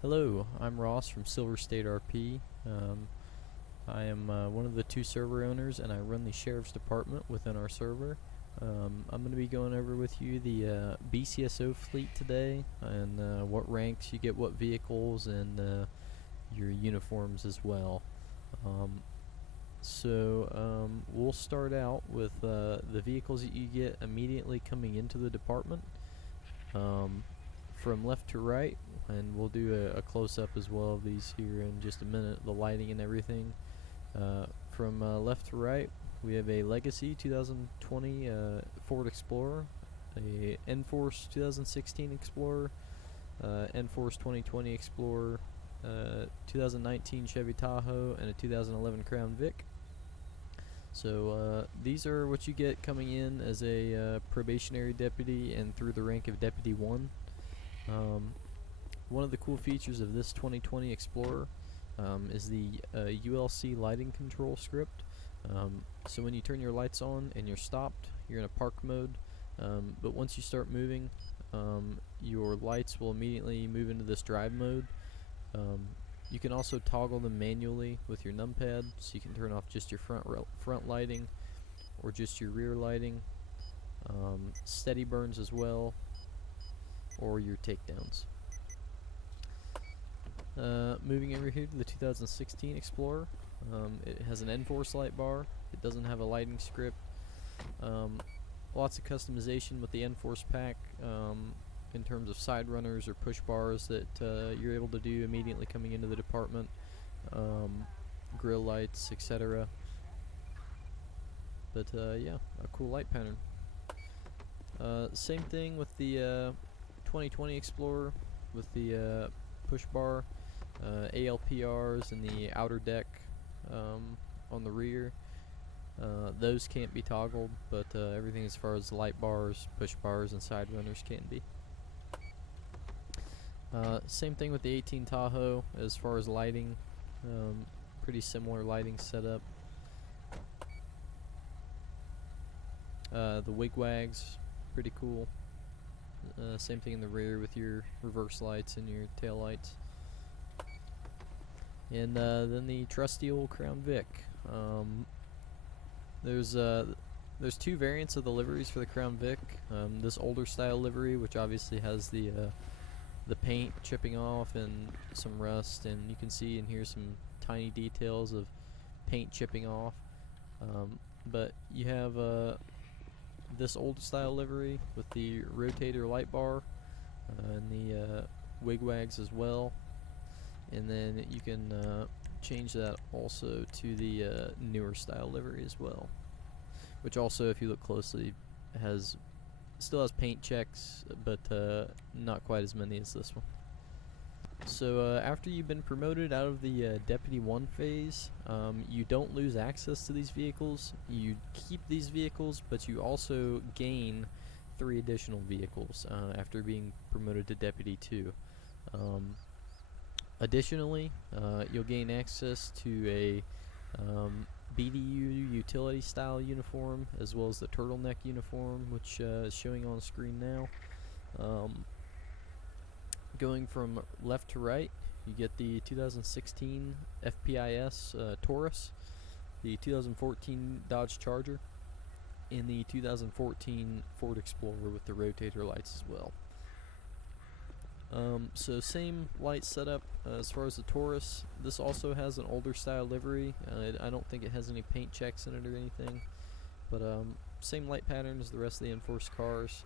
Hello, I'm Ross from Silver State RP. I am one of the two server owners, and I run the Sheriff's Department within our server. I'm going to be going over with you the BCSO fleet today, and what ranks you get, what vehicles, and your uniforms as well. We'll start out with the vehicles that you get immediately coming into the department. From left to right, and we'll do a close-up as well of these here in just a minute, the lighting and everything. From left to right, we have a Legacy 2020 Ford Explorer, a Enforce 2016 Explorer, Enforce 2020 Explorer, 2019 Chevy Tahoe, and a 2011 Crown Vic. So these are what you get coming in as a probationary deputy and through the rank of Deputy 1. One of the cool features of this 2020 Explorer is the ULC lighting control script. So when you turn your lights on and you're stopped, you're in a park mode, but once you start moving, your lights will immediately move into this drive mode. You can also toggle them manually with your numpad, so you can turn off just your front lighting or just your rear lighting, steady burns as well, or your takedowns. Moving over here to the 2016 Explorer, it has an Enforce light bar. It doesn't have a lighting script. Lots of customization with the Enforce pack in terms of side runners or push bars that you're able to do immediately coming into the department, grill lights, etc. But yeah, a cool light pattern. Same thing with the 2020 Explorer with the push bar, ALPRs and the outer deck on the rear. Those can't be toggled, but everything as far as light bars, push bars, and side runners can be. Same thing with the 18 Tahoe as far as lighting. Pretty similar lighting setup. The wigwags, pretty cool. Same thing in the rear with your reverse lights and your tail lights. And then the trusty old Crown Vic. There's two variants of the liveries for the Crown Vic. This older style livery, which obviously has the paint chipping off and some rust, and you can see and hear some tiny details of paint chipping off. But you have this old style livery with the rotator light bar and the wigwags as well, and then you can change that also to the newer style livery as well, which also, if you look closely, still has paint checks, but not quite as many as this one. So after you've been promoted out of the Deputy 1 phase, you don't lose access to these vehicles. You keep these vehicles, but you also gain 3 additional vehicles after being promoted to Deputy 2. Additionally, you'll gain access to a BDU utility style uniform, as well as the turtleneck uniform, which is showing on screen now. Going from left to right, you get the 2016 FPIS Taurus, the 2014 Dodge Charger, and the 2014 Ford Explorer with the rotator lights as well. So same light setup as far as the Taurus. This also has an older style livery. I don't think it has any paint checks in it or anything, but same light pattern as the rest of the Enforced cars.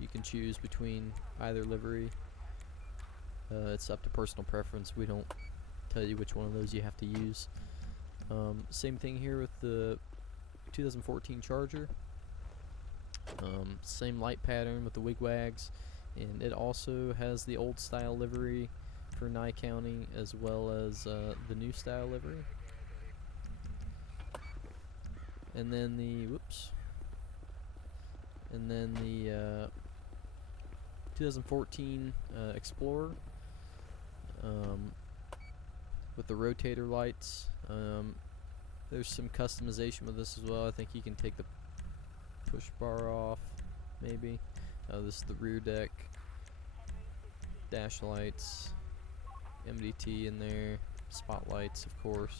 You can choose between either livery. It's up to personal preference. We don't tell you which one of those you have to use. Same thing here with the 2014 Charger. Same light pattern with the wigwags, and it also has the old style livery for Nye County as well as the new style livery. And then the 2014 Explorer with the rotator lights. There's some customization with this as well. I think you can take the push bar off, maybe. This is the rear deck. dash lights, MDT in there, spotlights of course.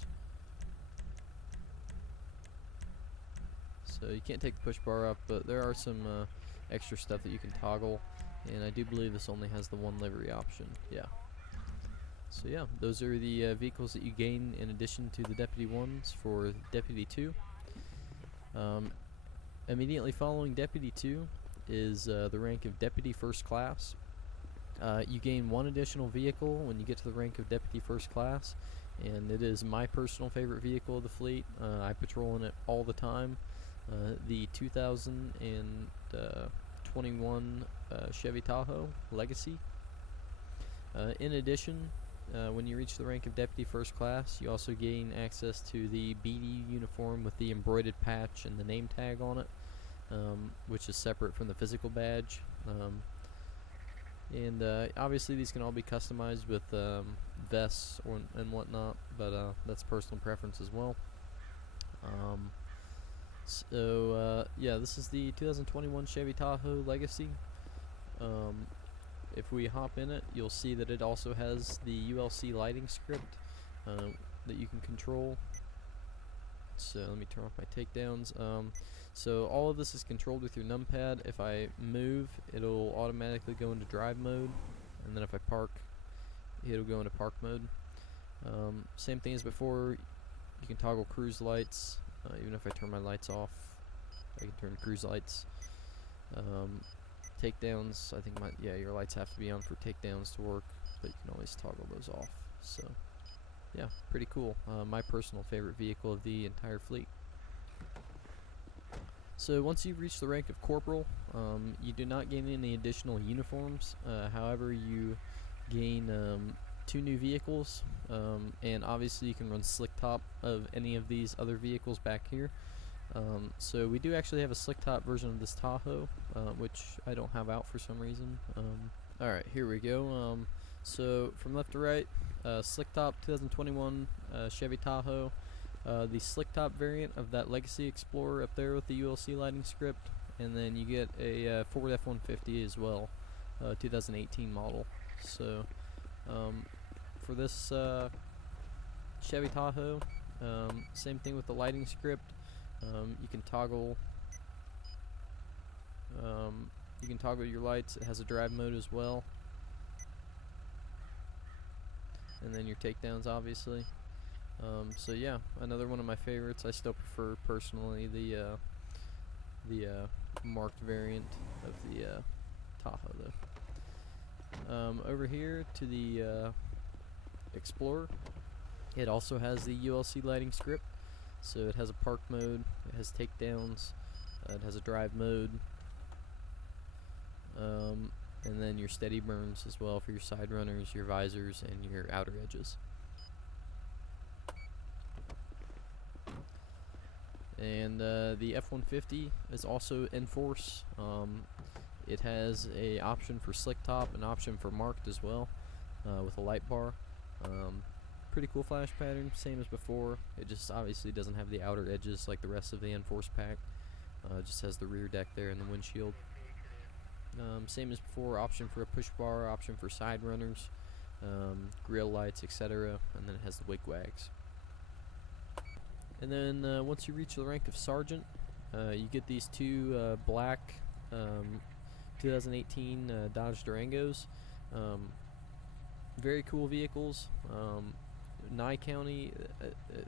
So you can't take the push bar up, but there are some extra stuff that you can toggle, and I do believe this only has the one livery option. Yeah. So yeah, those are the vehicles that you gain in addition to the Deputy 1s for Deputy 2. Immediately following Deputy 2 is the rank of Deputy First Class. You gain one additional vehicle when you get to the rank of Deputy First Class, and it is my personal favorite vehicle of the fleet. I patrol in it all the time. The 2021 Chevy Tahoe Legacy. In addition, when you reach the rank of Deputy First Class, you also gain access to the BD uniform with the embroidered patch and the name tag on it, which is separate from the physical badge. And obviously these can all be customized with vests and whatnot, but that's personal preference as well. Yeah, this is the 2021 Chevy Tahoe Legacy. If we hop in it, you'll see that it also has the ULC lighting script that you can control. So let me turn off my takedowns. So all of this is controlled with your numpad. If I move, it'll automatically go into drive mode, and then if I park, it'll go into park mode. Same thing as before, you can toggle cruise lights. Even if I turn my lights off, I can turn cruise lights. Takedowns, I think your lights have to be on for takedowns to work, but you can always toggle those off. So yeah, pretty cool. My personal favorite vehicle of the entire fleet. So once you reach the rank of Corporal, you do not gain any additional uniforms. However, you gain 2 new vehicles, and obviously you can run slick top of any of these other vehicles back here. So we do actually have a slick top version of this Tahoe, which I don't have out for some reason. Alright, here we go. So from left to right, slick top 2021 Chevy Tahoe. The slick top variant of that Legacy Explorer up there with the ULC lighting script, and then you get a Ford F-150 as well, 2018 model. So for this Chevy Tahoe, same thing with the lighting script. You can toggle your lights. It has a drive mode as well, and then your takedowns obviously. So yeah, another one of my favorites. I still prefer personally the marked variant of the Tahoe though. Over here to the Explorer, it also has the ULC lighting script. So it has a park mode, it has takedowns, it has a drive mode, and then your steady burns as well for your side runners, your visors, and your outer edges. And the F-150 is also in force. It has a option for slick top, an option for marked as well, with a light bar. Pretty cool flash pattern, same as before. It just obviously doesn't have the outer edges like the rest of the Enforce pack. It just has the rear deck there and the windshield. Same as before, option for a push bar, option for side runners, grill lights, etc. And then it has the wig wags. And then once you reach the rank of Sergeant, you get these 2 black 2018 Dodge Durangos. Very cool vehicles. Nye County,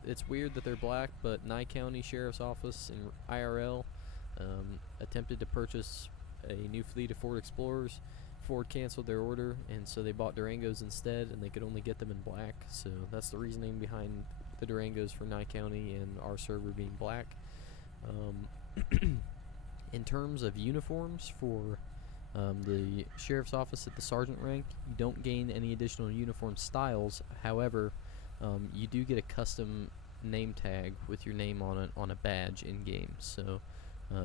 it's weird that they're black, but Nye County Sheriff's Office and IRL attempted to purchase a new fleet of Ford Explorers. Ford canceled their order, and so they bought Durangos instead, and they could only get them in black. So that's the reasoning behind the Durangos for Nye County and our server being black. In terms of uniforms for the Sheriff's Office at the Sergeant rank, you don't gain any additional uniform styles. However, you do get a custom name tag with your name on it on a badge in game. So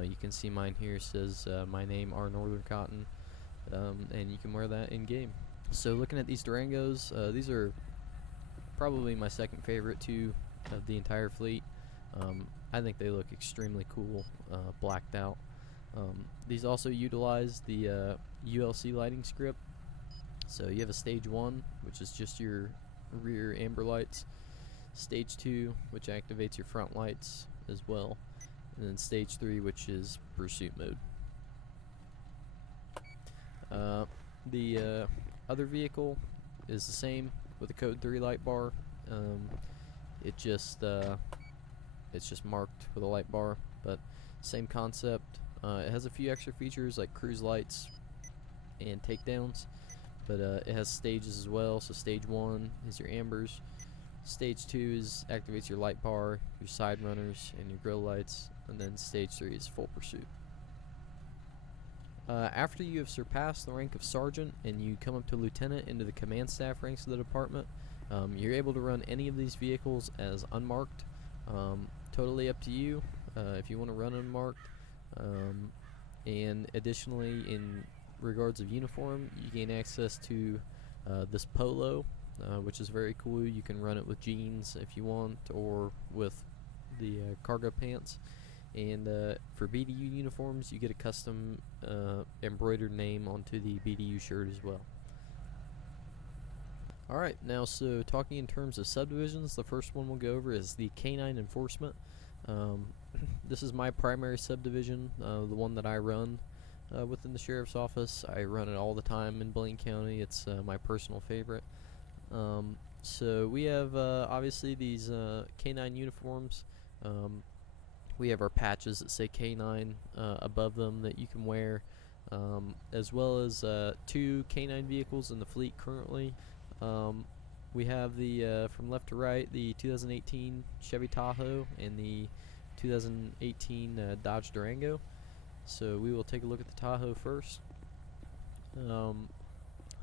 you can see mine here says my name R Northern Cotton, and you can wear that in game. So looking at these Durangos, these are probably my second favorite too of the entire fleet. I think they look extremely cool, blacked out. These also utilize the ULC lighting script. So you have a stage 1, which is just your rear amber lights, stage 2, which activates your front lights as well, and then stage 3, which is pursuit mode. The other vehicle is the same with a code 3 light bar. It's just marked with a light bar, but same concept. It has a few extra features like cruise lights and takedowns, but it has stages as well. So stage 1 is your ambers, stage 2 activates your light bar, your side runners, and your grill lights, and then stage 3 is full pursuit. After you have surpassed the rank of sergeant and you come up to lieutenant into the command staff ranks of the department, you're able to run any of these vehicles as unmarked. Totally up to you if you want to run unmarked. And additionally, in regards of uniform, you gain access to this polo, which is very cool. You can run it with jeans if you want, or with the cargo pants. And for BDU uniforms, you get a custom embroidered name onto the BDU shirt as well. Alright, now so talking in terms of subdivisions, the first one we'll go over is the Canine Enforcement. This is my primary subdivision, the one that I run within the Sheriff's Office. I run it all the time in Blaine County. It's my personal favorite. So we have obviously these canine uniforms. We have our patches that say K9 above them that you can wear, as well as 2 canine vehicles in the fleet currently. We have the, from left to right, the 2018 Chevy Tahoe and the 2018 Dodge Durango. So we will take a look at the Tahoe first.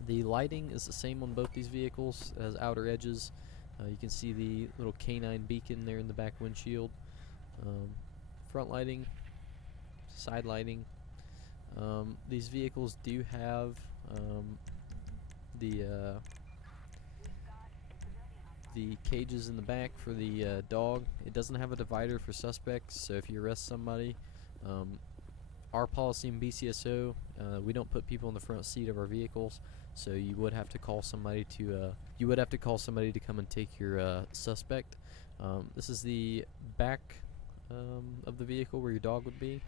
The lighting is the same on both these vehicles as outer edges. You can see the little canine beacon there in the back windshield. Front lighting, side lighting. These vehicles do have the cages in the back for the dog. It doesn't have a divider for suspects, so if you arrest somebody, our policy in BCSO, we don't put people in the front seat of our vehicles, so you would have to call somebody to come and take your suspect. This is the back of the vehicle where your dog would be.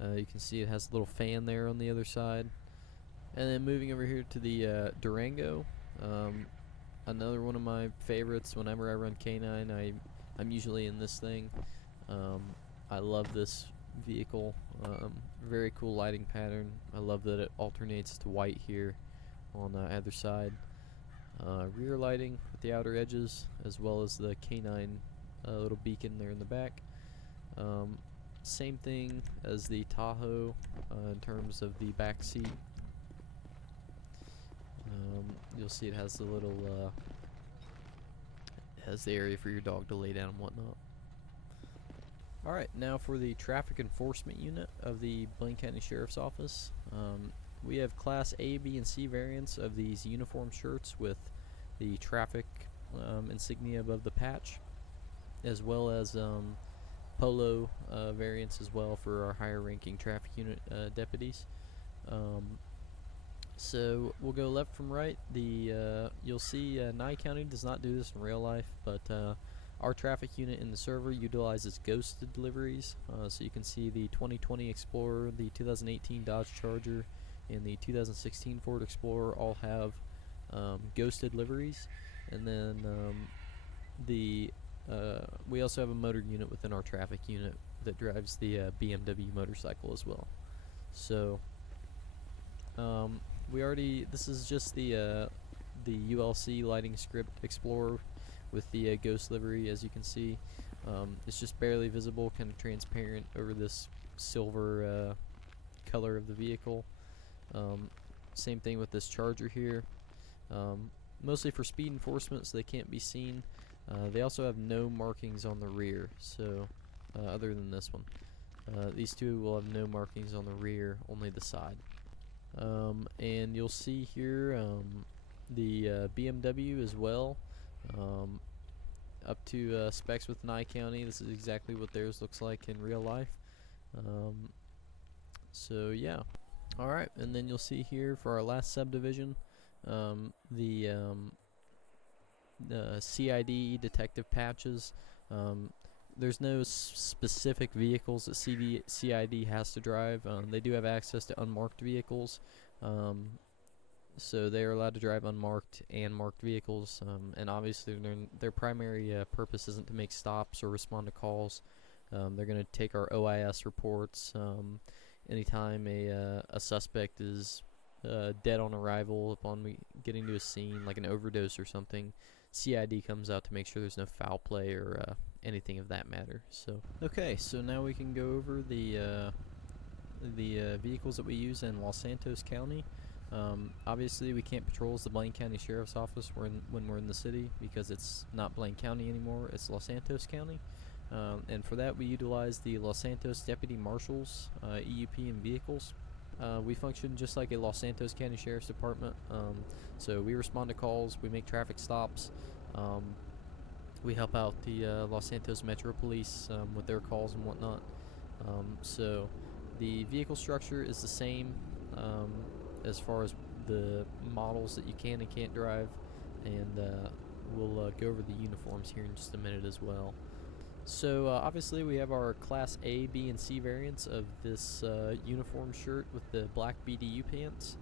You can see it has a little fan there on the other side. And then moving over here to the Durango, another one of my favorites. Whenever I run K9, I'm usually in this thing. I love this vehicle. Very cool lighting pattern. I love that it alternates to white here on either side. Rear lighting with the outer edges, as well as the K9 little beacon there in the back. Same thing as the Tahoe in terms of the back seat. You'll see it has the little has the area for your dog to lay down and whatnot. Alright, now for the traffic enforcement unit of the Blaine County Sheriff's Office. We have Class A, B, and C variants of these uniform shirts with the traffic insignia above the patch, as well as polo variants as well for our higher ranking traffic unit deputies. So we'll go left from right. You'll see Nye County does not do this in real life, but our traffic unit in the server utilizes ghosted deliveries. So you can see the 2020 Explorer, the 2018 Dodge Charger, and the 2016 Ford Explorer all have ghosted liveries. And then we also have a motor unit within our traffic unit that drives the BMW motorcycle as well. So this is just the ULC lighting script Explorer with the ghost livery. As you can see, it's just barely visible, kind of transparent over this silver color of the vehicle. Same thing with this Charger here. Mostly for speed enforcement, so they can't be seen. They also have no markings on the rear, so other than this one. These two will have no markings on the rear, only the side. And you'll see here the BMW as well, up to specs with Nye County. This is exactly what theirs looks like in real life. So yeah. Alright, and then you'll see here for our last subdivision, The CID detective patches. There's no specific vehicles that CID has to drive. They do have access to unmarked vehicles, so they are allowed to drive unmarked and marked vehicles. And obviously, their primary purpose isn't to make stops or respond to calls. They're going to take our OIS reports. Anytime a suspect is dead on arrival upon getting to a scene, like an overdose or something, CID comes out to make sure there's no foul play or anything of that matter. So okay, so now we can go over the vehicles that we use in Los Santos County. Obviously, we can't patrol as the Blaine County Sheriff's Office when we're in the city, because it's not Blaine County anymore, it's Los Santos County. And for that, we utilize the Los Santos Deputy Marshals, EUP, and vehicles. We function just like a Los Santos County Sheriff's Department. So we respond to calls, we make traffic stops, we help out the Los Santos Metro Police with their calls and whatnot. So the vehicle structure is the same as far as the models that you can and can't drive, and we'll go over the uniforms here in just a minute as well. So obviously we have our Class A, B, and C variants of this uniform shirt with the black BDU pants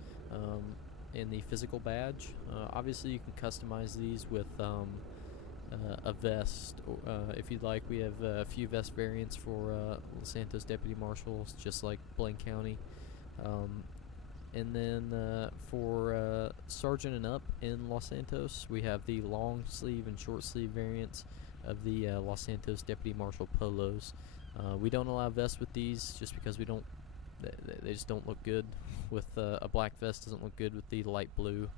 and the physical badge. Obviously you can customize these with a vest if you'd like. We have a few vest variants for Los Santos Deputy Marshals, just like Blaine County. And then for Sergeant and up in Los Santos, we have the long sleeve and short sleeve variants of the Los Santos Deputy Marshal polos. We don't allow vests with these just because they just don't look good with a black vest. Doesn't look good with the light blue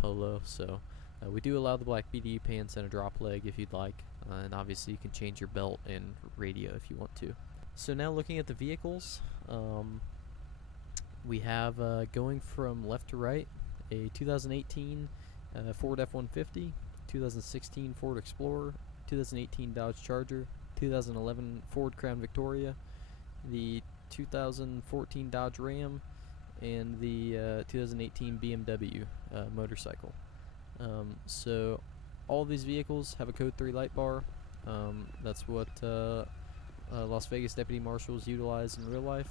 polo. So we do allow the black BDU pants and a drop leg if you'd like, and obviously you can change your belt and radio if you want to. So now looking at the vehicles, we have going from left to right a 2018 Ford F-150, 2016 Ford Explorer, 2018 Dodge Charger, 2011 Ford Crown Victoria, the 2014 Dodge Ram, and the 2018 BMW motorcycle. So all of these vehicles have a Code 3 light bar. That's what Las Vegas Deputy Marshals utilize in real life.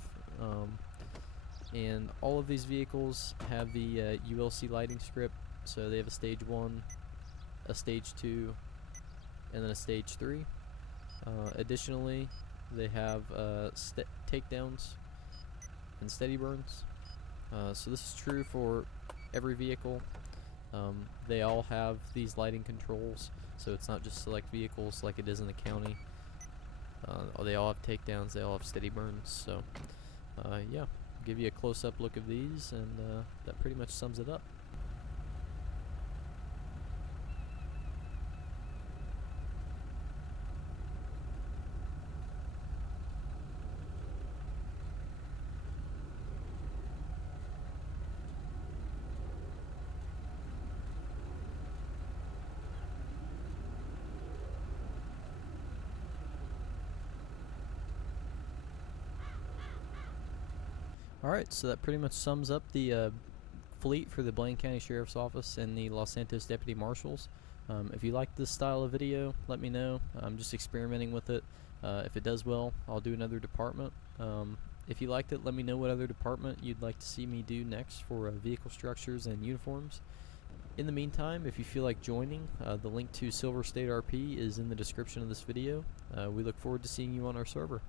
And all of these vehicles have the ULC lighting script. So they have a Stage 1, a Stage 2, and then a Stage 3. Additionally, they have takedowns and steady burns. So this is true for every vehicle. They all have these lighting controls, so it's not just select vehicles like it is in the county. They all have takedowns, they all have steady burns. So yeah, I'll give you a close-up look of these, and that pretty much sums it up. Alright, so that pretty much sums up the fleet for the Blaine County Sheriff's Office and the Los Santos Deputy Marshals. If you like this style of video, let me know. I'm just experimenting with it. If it does well, I'll do another department. If you liked it, let me know what other department you'd like to see me do next for vehicle structures and uniforms. In the meantime, if you feel like joining, the link to Silver State RP is in the description of this video. We look forward to seeing you on our server.